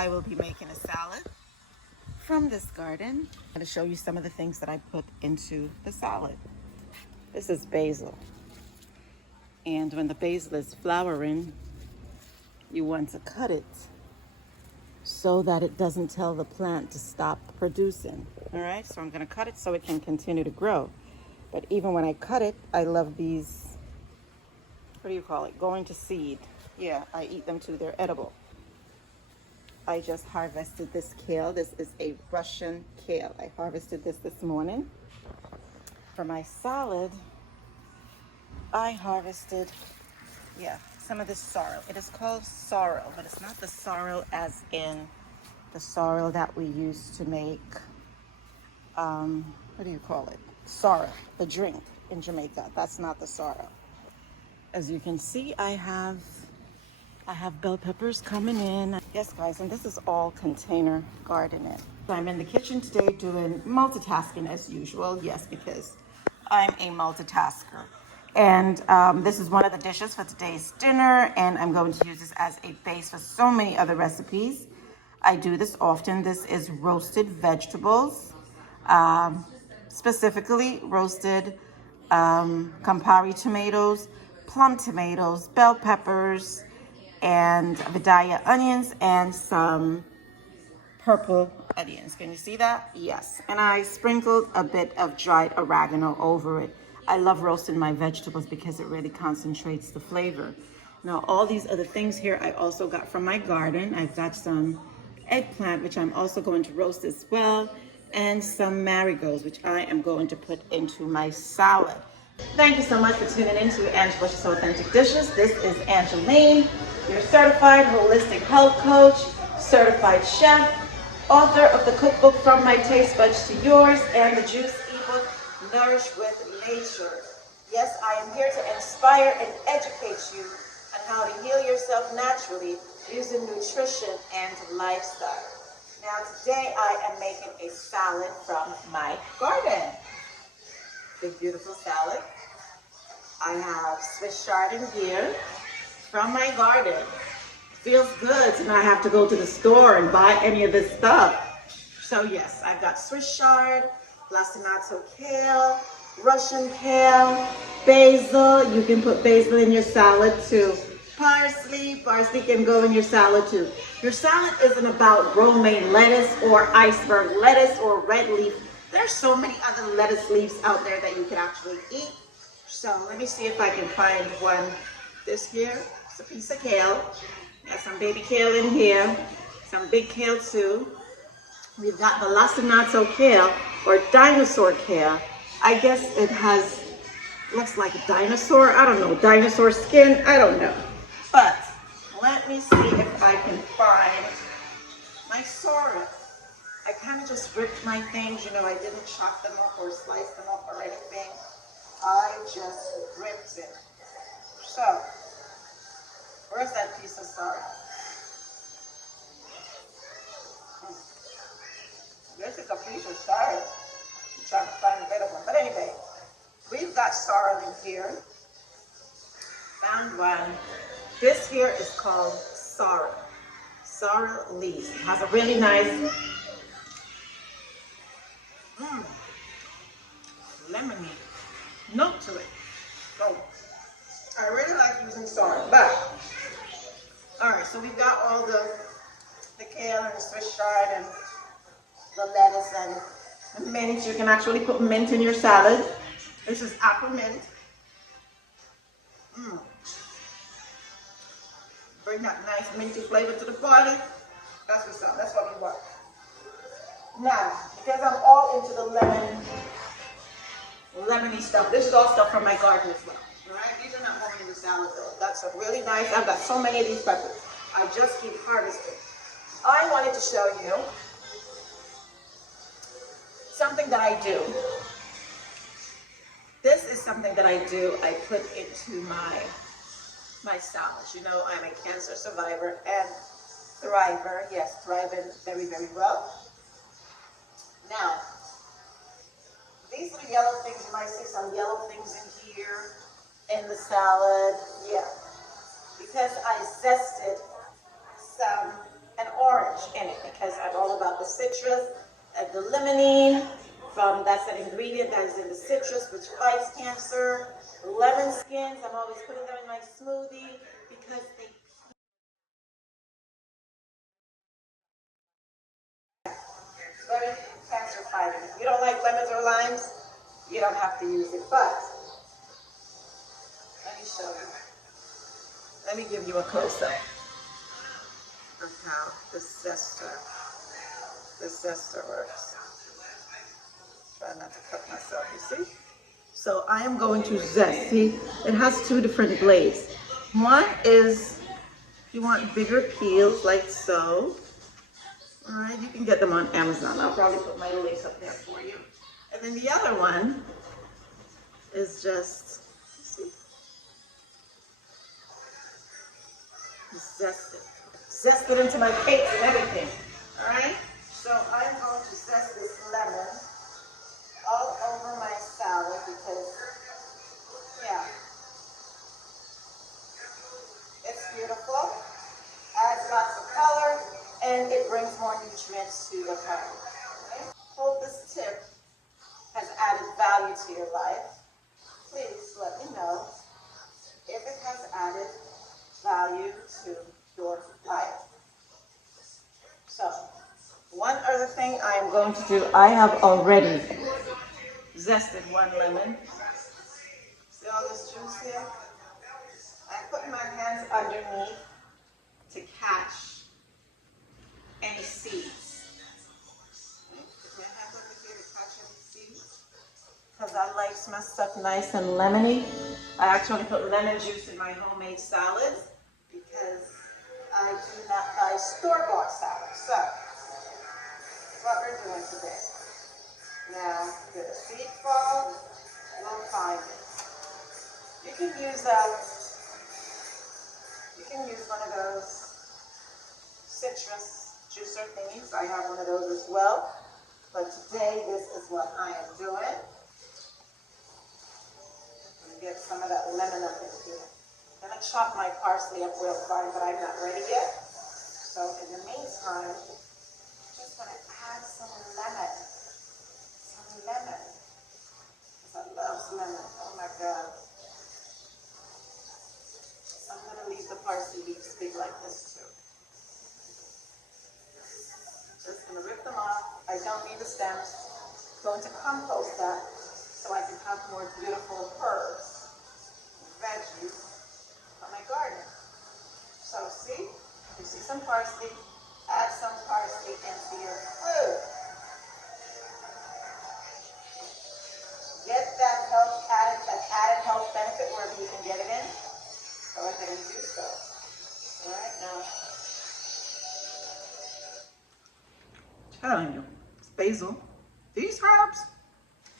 I will be making a salad from this garden. I'm going to show you some of the things that I put into the salad. This is basil. And when the basil is flowering, you want to cut it so that it doesn't tell the plant to stop producing. All right, so I'm going to cut it so it can continue to grow. But even when I cut it, I love these, what do you call it? Going to seed. Yeah, I eat them too. They're edible. I just harvested this kale. This is a Russian kale. I harvested this morning. For my salad, I harvested, some of this sorrel. It is called sorrel, but it's not the sorrel as in the sorrel that we use to make, what do you call it? Sorrel, the drink in Jamaica. That's not the sorrel. As you can see, I have bell peppers coming in. Yes, guys, and this is all container gardening. I'm in the kitchen today doing multitasking as usual. Yes, because I'm a multitasker. And this is one of the dishes for today's dinner, and I'm going to use this as a base for so many other recipes. I do this often. This is roasted vegetables, specifically roasted Campari tomatoes, plum tomatoes, bell peppers, and Vidalia onions, and some purple onions. Can you see that? Yes. And I sprinkled a bit of dried oregano over it. I love roasting my vegetables because it really concentrates the flavor. Now, all these other things here I also got from my garden. I've got some eggplant, which I'm also going to roast as well, and some marigolds, which I am going to put into my salad. Thank you so much for tuning in to Ange'luscious Authentic Dishes. This is Angeline, your certified holistic health coach, certified chef, author of the cookbook From My Taste Buds to Yours, and the Juice Ebook, Nourish with Nature. Yes, I am here to inspire and educate you on how to heal yourself naturally using nutrition and lifestyle. Now today I am making a salad from my garden. Big beautiful salad. I have Swiss chard in here from my garden. Feels good to not have to go to the store and buy any of this stuff. So yes, I've got Swiss chard, lacinato kale, Russian kale, basil. You can put basil in your salad too. Parsley can go in your salad too. Your salad isn't about romaine lettuce or iceberg lettuce or red leaf. There's so many other lettuce leaves out there that you can actually eat. So let me see if I can find one. This here is a piece of kale. Got some baby kale in here, some big kale too. We've got the lacinato kale or dinosaur kale. I guess it looks like a dinosaur. I don't know, dinosaur skin, I don't know. But let me see if I can find my sorrel. I kind of just ripped my things, I didn't chop them up or slice them up or anything. I just ripped it. So, where's that piece of sorrel? This is a piece of sorrel. I'm trying to find a better one. But anyway, we've got sorrel in here. Found one. This here is called sorrel. Sorrel leaves. It has a really nice lemony note to it. So I really like using sorrel. But alright, so we've got all the kale and the Swiss chard and the lettuce and the mint. You can actually put mint in your salad. This is apple mint. Bring that nice minty flavor to the party. That's what's up. That's what we want. Now, because I'm all into the lemony stuff, this is all stuff from my garden as well. Alright, these are not going in the salad though. That's a really nice, I've got so many of these peppers. I just keep harvesting. I wanted to show you something that I do. This is something that I do. I put into my salads. I'm a cancer survivor and thriver. Yes, thriving very, very well. Now, these are the yellow things. You might see some yellow things in here in the salad. Yeah, because I zested some an orange in it because I'm all about the citrus and the limonene. That's an ingredient that is in the citrus, which fights cancer. Lemon skins, I'm always putting them in my smoothie because they very cancer fighting. If you don't like lemons or limes, you don't have to use it. But let me show you. Let me give you a close-up of how the zester works. Try not to cut myself, you see? So I am going to zest. See, it has two different blades. One is, if you want bigger peels like so. All right, you can get them on Amazon. I'll probably put my link up there for you. And then the other one is just, see, zested. Zested into my cakes and everything. All right, so I'm going to zest this lemon all over my salad because, yeah, it's beautiful, adds lots of color, and it brings more nutrients to the curry. Okay? Hope this tip has added value to your life. Please let me know if it has added value to your life. So, one other thing I am going to do, I have already zested one lemon. See all this juice here? I put my hands underneath to catch any seeds. Put my hands under here to catch any seeds. Because I like my stuff nice and lemony. I actually put lemon juice in my homemade salads because I do not buy store-bought salad. So, what we're doing today. Now, did a seed fall? We'll find it. You can use one of those citrus juicer thingies. I have one of those as well. But today, this is what I am doing. I'm going to get some of that lemon up in here. I'm going to chop my parsley up real fine, but I'm not ready yet. So in the meantime, I'm just going to add some lemon. Some lemon. Because I love lemon. Oh my God. So I'm going to leave the parsley leaves big like this too. Just going to rip them off. I don't need the stems. Going to compost that so I can have more beautiful herbs, veggies on my garden. So see, you see some parsley, add some parsley into your food. Get that added health benefit wherever you can get it in. Go ahead and do so. All right, now. Telling you, it's basil. These herbs,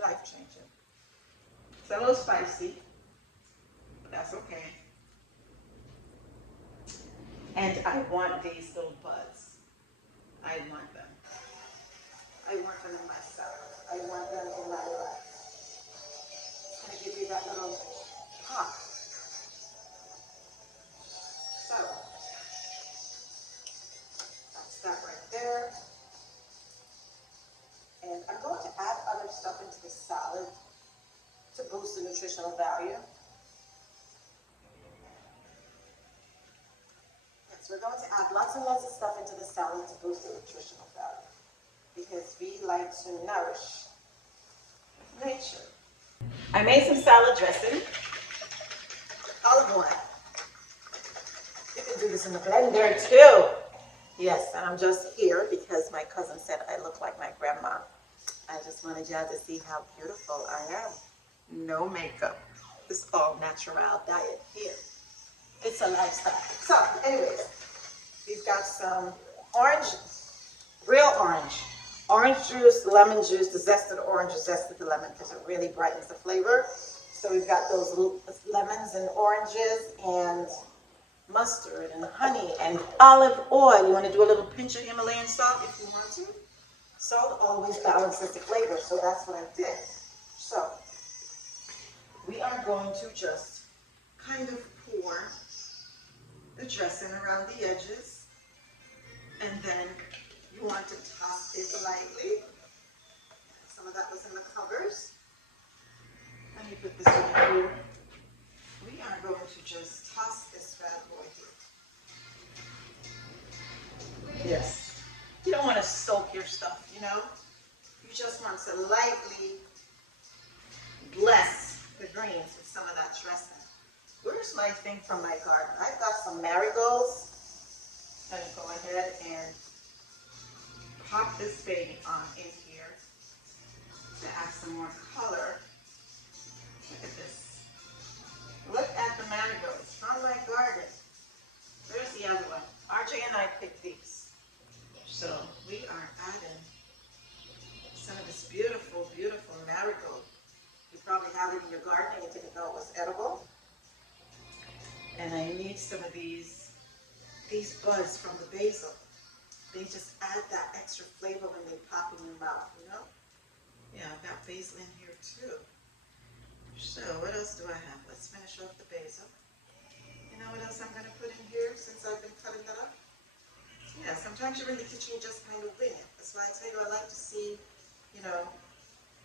life-changing. It's a little spicy, but that's okay. And I want these little buds. I want them. I want them in my salad. I want them in my life. I'm going to give you that little pop. So, that's that right there. And I'm going to add other stuff into the salad to boost the nutritional value. Yes, we're going to add lots and lots of stuff into the salad to boost the nutritional value because we like to nourish nature. I made some salad dressing, olive oil. You can do this in the blender too. Yes, and I'm just here because my cousin said I look like my grandma. I just wanted y'all to see how beautiful I am. No makeup. It's all natural diet here. It's a lifestyle. So, anyways, we've got some orange, real orange juice, lemon juice. The zested orange is zested the lemon because it really brightens the flavor. So we've got those lemons and oranges and mustard and honey and olive oil. You want to do a little pinch of Himalayan salt if you want to. Salt always balances the flavor, so that's what I did. So we are going to just kind of pour the dressing around the edges And then you want to toss it lightly. Some of that was in the covers. Let me put this in here. We are going to just toss this bad boy here. Yes. You don't want to soak your stuff, you know? You just want to lightly bless the greens with some of that dressing. Where's my thing from my garden? I've got some marigolds. I'm going to go ahead and pop this baby on in here to add some more color. Look at this. Look at the marigolds from my garden. There's the other one. RJ and I picked these. So we are adding some of this beautiful, beautiful marigold. You probably have it in your garden and you didn't know it was edible. And I need some of these buds from the basil. They just add that extra flavor when they pop in your mouth, you know? Yeah, I've got basil in here too. So what else do I have? Let's finish off the basil. You know what else I'm going to put in here since I've been cutting that up? Yeah, sometimes you're in the kitchen, you just kind of wing it. That's why I tell you I like to see, you know,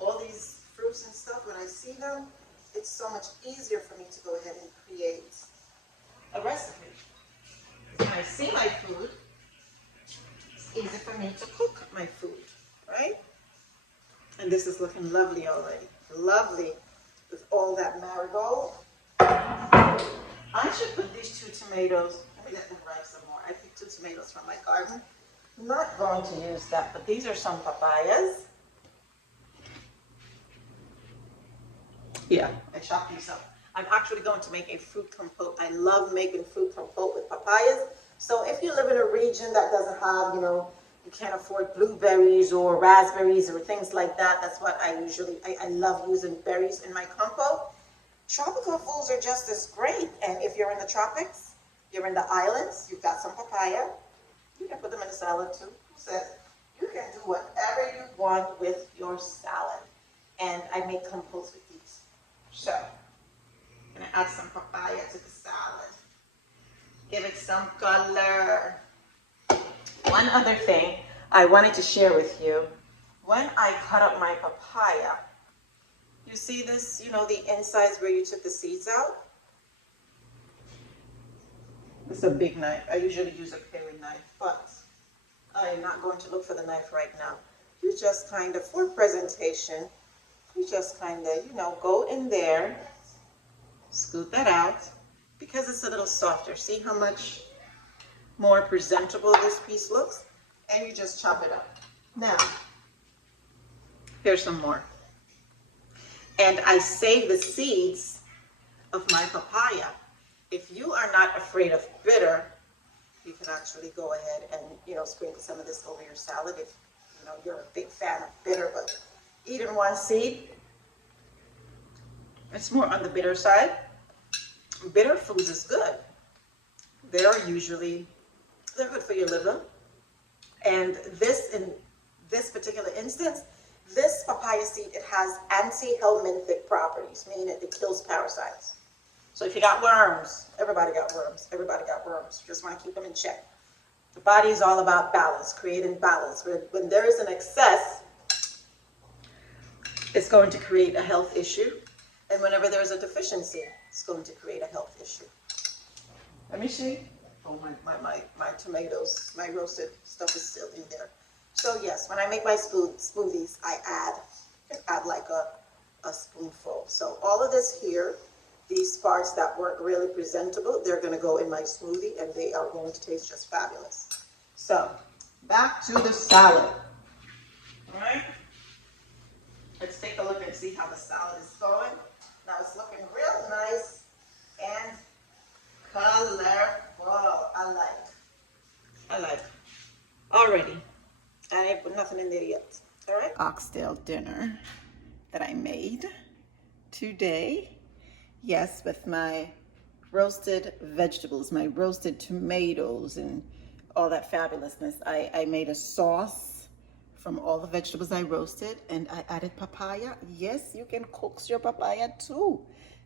all these fruits and stuff. When I see them, it's so much easier for me to go ahead and create a recipe. When I see my food, it's easy for me to cook my food, right? And this is looking lovely already. Lovely with all that marigold. I should put these 2 tomatoes. Let me let them ripe some more. I picked 2 tomatoes from my garden. I'm not going to use that, but these are some papayas. Yeah, I chopped these up. I'm actually going to make a fruit compote. I love making fruit compote with papayas. So if you live in a region that doesn't have, you know, you can't afford blueberries or raspberries or things like that, that's what I usually, I love using berries in my compote. Tropical foods are just as great. And if you're in the tropics, you're in the islands, you've got some papaya, you can put them in a salad too. Who says? You can do whatever you want with your salad. And I make compotes with these. So, I'm going to add some papaya to the salad. Give it some color. One other thing I wanted to share with you. When I cut up my papaya, you see this, you know, the insides where you took the seeds out? It's a big knife. I usually use a paring knife, but I am not going to look for the knife right now. You just kind of, for presentation, you just kind of, you know, go in there, scoop that out, because it's a little softer. See how much more presentable this piece looks? And you just chop it up. Now, here's some more. And I save the seeds of my papaya. If you are not afraid of bitter, you can actually go ahead and, you know, sprinkle some of this over your salad if, you know, you're a big fan of bitter, but eating one seed, it's more on the bitter side. Bitter foods is good. They're good for your liver. And this, in this particular instance, this papaya seed, it has anti-helminthic properties, meaning it kills parasites. So if you got worms, everybody got worms. Everybody got worms. You just want to keep them in check. The body is all about balance, creating balance. When there is an excess, it's going to create a health issue. And whenever there's a deficiency, it's going to create a health issue. Let me see. Oh, my tomatoes, my roasted stuff is still in there. So yes, when I make my smoothies, I add like a spoonful. So all of this here, these parts that weren't really presentable, they're going to go in my smoothie and they are going to taste just fabulous. So back to the salad. All right. Let's take a look and see how the salad is going. Now it's looking real nice and colorful. I like. Already. I ain't put nothing in there yet. All right. Oxtail dinner that I made today. Yes, with my roasted vegetables, my roasted tomatoes and all that fabulousness. I made a sauce from all the vegetables I roasted, and I added papaya. Yes, you can cook your papaya too.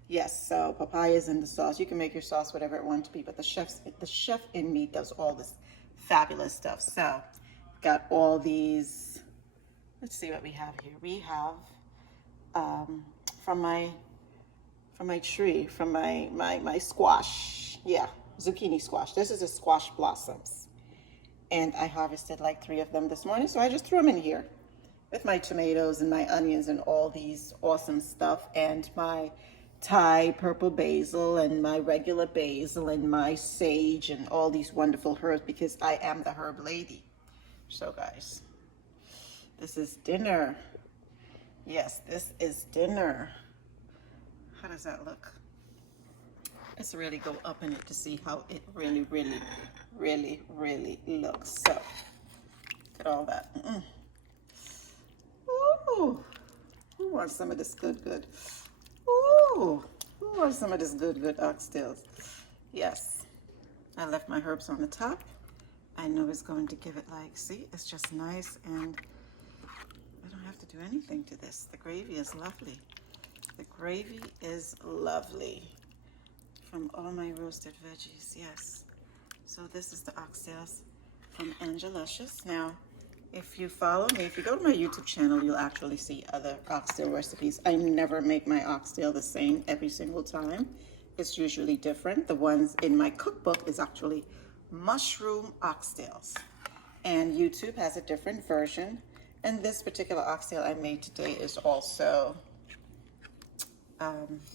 Yes, so papaya is in the sauce. You can make your sauce whatever it wants to be, but the chef in me does all this fabulous stuff. So got all these. Let's see what we have here. We have from my tree, from my squash. Yeah, zucchini squash. This is a squash blossoms. And I harvested like 3 of them this morning. So I just threw them in here with my tomatoes and my onions and all these awesome stuff. And my Thai purple basil and my regular basil and my sage and all these wonderful herbs because I am the herb lady. So guys, this is dinner. Yes, this is dinner. How does that look? Let's really go up in it to see how it really looks. So, look at all that. Ooh, who wants some of this good? Ooh, who wants some of this good oxtails? Yes, I left my herbs on the top. I know it's going to give it like, see, it's just nice, and I don't have to do anything to this. The gravy is lovely. The gravy is lovely from all my roasted veggies, yes. So this is the oxtails from Ange'luscious. Now, if you follow me, if you go to my YouTube channel, you'll actually see other oxtail recipes. I never make my oxtail the same every single time. It's usually different. The ones in my cookbook is actually mushroom oxtails. And YouTube has a different version. And this particular oxtail I made today is also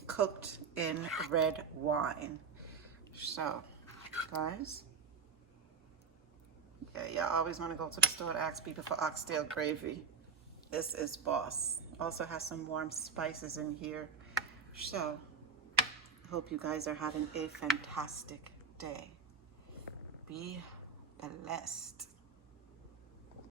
cooked in red wine. So, guys, yeah, y'all always want to go to the store to ask people for oxtail gravy. This is boss. Also has some warm spices in here. So, I hope you guys are having a fantastic day. Be blessed.